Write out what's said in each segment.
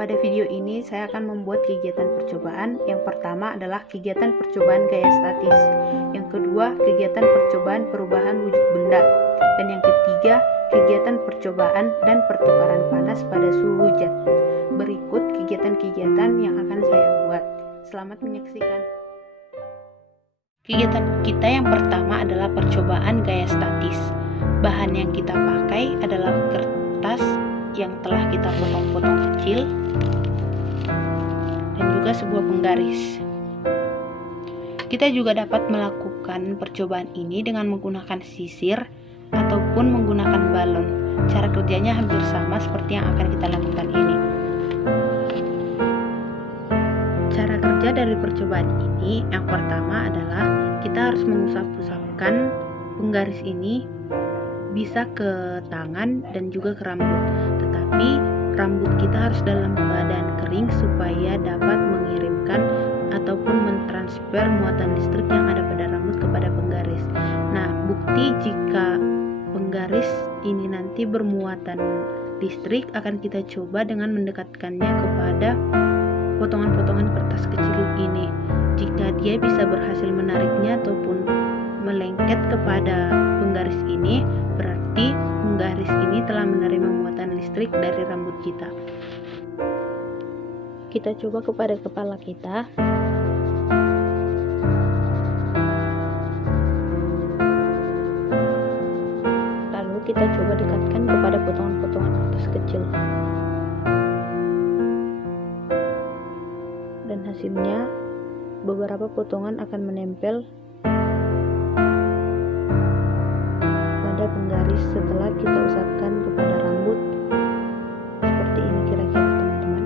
Pada video ini saya akan membuat kegiatan percobaan. Yang pertama adalah kegiatan percobaan gaya statis. Yang kedua, kegiatan percobaan perubahan wujud benda. Dan yang ketiga, kegiatan percobaan dan pertukaran panas pada suhu zat. Berikut kegiatan-kegiatan yang akan saya buat. Selamat menyaksikan. Kegiatan kita yang pertama adalah percobaan gaya statis. Bahan yang kita pakai adalah kertas yang telah kita potong-potong kecil dan juga sebuah penggaris. Kita juga dapat melakukan percobaan ini dengan menggunakan sisir ataupun menggunakan balon. Cara kerjanya hampir sama seperti yang akan kita lakukan ini. Cara kerja dari percobaan ini yang pertama adalah kita harus mengusap-usapkan penggaris ini bisa ke tangan dan juga ke rambut. Tetapi rambut kita harus dalam keadaan kering supaya dapat mengirimkan ataupun mentransfer muatan listrik yang ada pada rambut kepada penggaris. Nah, bukti jika penggaris ini nanti bermuatan listrik akan kita coba dengan mendekatkannya kepada potongan-potongan kertas kecil ini. Jika dia bisa berhasil menariknya ataupun melengket kepada penggaris ini, berarti penggaris ini telah menerima muatan listrik dari rambut kita. Kita coba kepada kepala kita. Lalu kita coba dekatkan kepada potongan-potongan kertas kecil. Dan hasilnya beberapa potongan akan menempel pada penggaris setelah kita usapkan kepada rambut. Seperti ini kira-kira, teman-teman.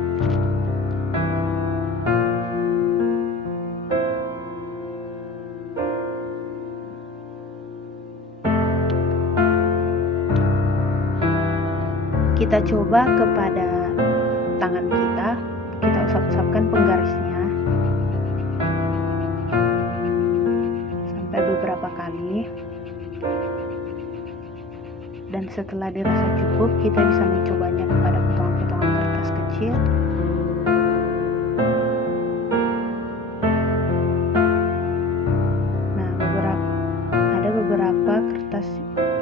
Kita coba kepada tangan kita usap-usapkan penggarisnya sampai beberapa kali. Dan setelah dirasa cukup, kita bisa mencobanya kepada potongan-potongan kertas kecil. Nah, ada beberapa kertas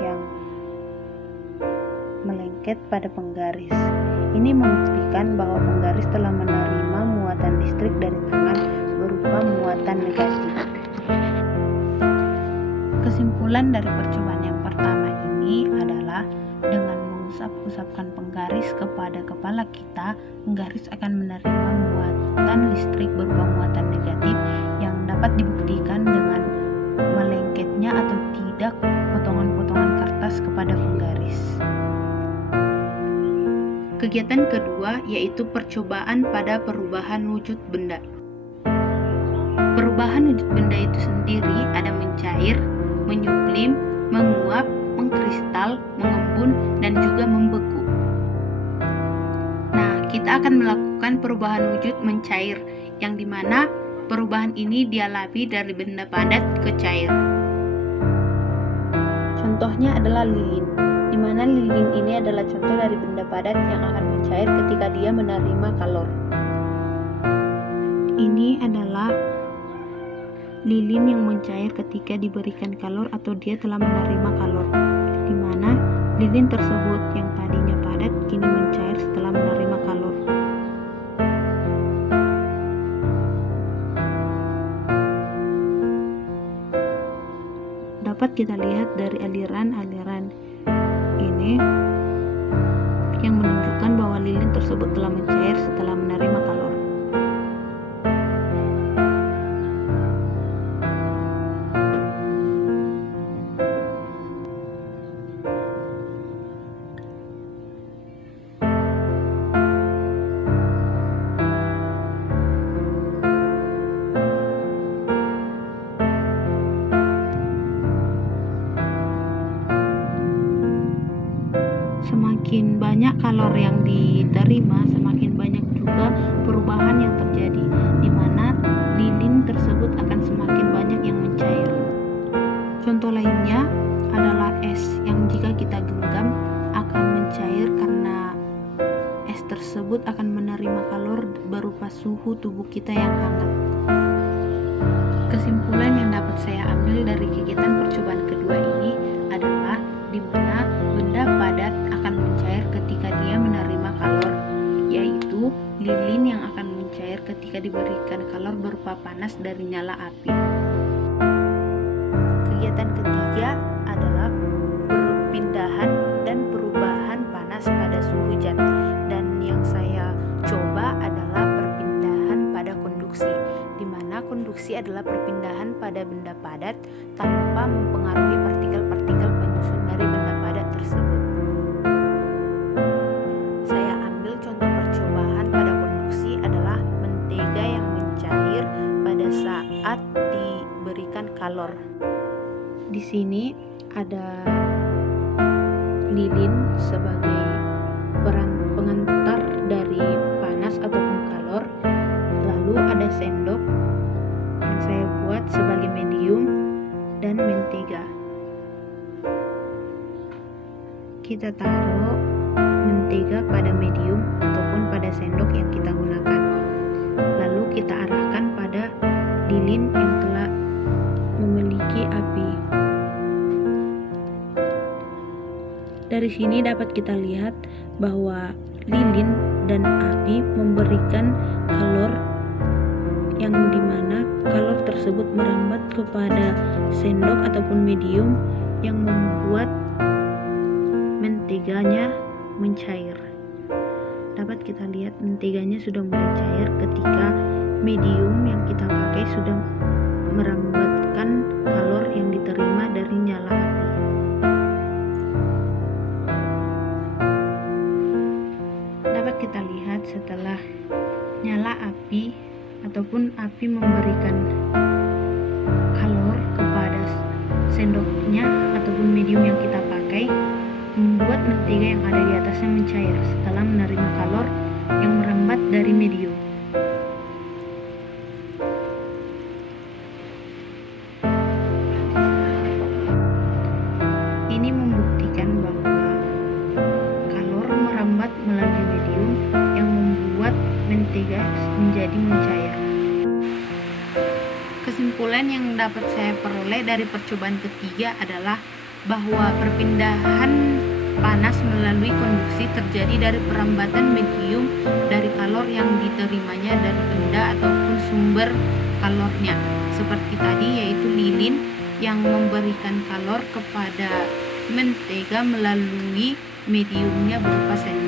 yang melengket pada penggaris. Ini membuktikan bahwa penggaris telah menerima muatan listrik dari tangan berupa muatan negatif. Kesimpulan dari percobaan yang pertama ini adalah dengan mengusap-usapkan penggaris kepada kepala kita, penggaris akan menerima muatan listrik berupa muatan negatif yang dapat dibuktikan dengan melengketnya atau tidak potongan-potongan kertas kepada penggaris. Kegiatan kedua yaitu percobaan pada perubahan wujud benda. Perubahan wujud benda itu sendiri ada mencair, menyublim, menguap, mengkristal, mengembun, dan juga membeku. Nah, kita akan melakukan perubahan wujud mencair, yang dimana perubahan ini dialami dari benda padat ke cair. Contohnya adalah lilin, di mana lilin ini adalah contoh dari benda padat yang akan mencair ketika dia menerima kalor. Ini adalah lilin yang mencair ketika diberikan kalor atau dia telah menerima kalor, di mana lilin tersebut yang tadinya padat kini mencair setelah menerima kalor. Dapat kita lihat dari aliran-aliran ini yang menunjukkan bahwa lilin tersebut telah mencair setelah menerima kalor. Semakin banyak kalor yang diterima, semakin banyak juga perubahan yang terjadi, di mana lilin tersebut akan semakin banyak yang mencair. Contoh lainnya adalah es yang jika kita genggam akan mencair karena es tersebut akan menerima berupa suhu tubuh kita yang hangat. Kesimpulan yang dapat saya ambil dari kegiatan percobaan kedua ini adalah di mana benda padat akan mencair ketika dia menerima kalor, yaitu lilin yang akan mencair ketika diberikan kalor berupa panas dari nyala api. Kegiatan ketiga adalah perpindahan dan perubahan panas pada suhu zat, dan yang saya coba adalah perpindahan pada konduksi, di mana konduksi adalah perpindahan pada benda padat tanpa mempengaruhi partikel-partikel penyusun dari benda padat tersebut. Saya ambil contoh percobaan pada konduksi adalah mentega yang mencair pada saat diberikan kalor. Di sini ada lilin sebagai pengantar dari panas ataupun kalor, lalu ada sendok yang saya buat sebagai medium dan mentega. Kita taruh mentega pada medium ataupun pada sendok yang kita gunakan, lalu kita arahkan pada lilin yang telah memiliki api. Dari sini dapat kita lihat bahwa lilin dan api memberikan kalor yang dimana kalor tersebut merambat kepada sendok ataupun medium yang membuat menteganya mencair. Dapat kita lihat menteganya sudah mulai cair ketika medium yang kita pakai sudah merambatkan kalor yang diterima dari nyala api. Dapat kita lihat setelah nyala api ataupun api memberikan kalor kepada sendoknya ataupun medium yang kita pakai, membuat mentega yang ada di atasnya mencair setelah menerima kalor yang merambat dari medium. Ini membuktikan bahwa kalor merambat melalui medium yang membuat mentega menjadi mencair. Kesimpulan yang dapat saya peroleh dari percobaan ketiga adalah bahwa perpindahan panas melalui konduksi terjadi dari perambatan medium dari kalor yang diterimanya dari benda ataupun sumber kalornya, seperti tadi yaitu lilin yang memberikan kalor kepada mentega melalui mediumnya berupa sendok.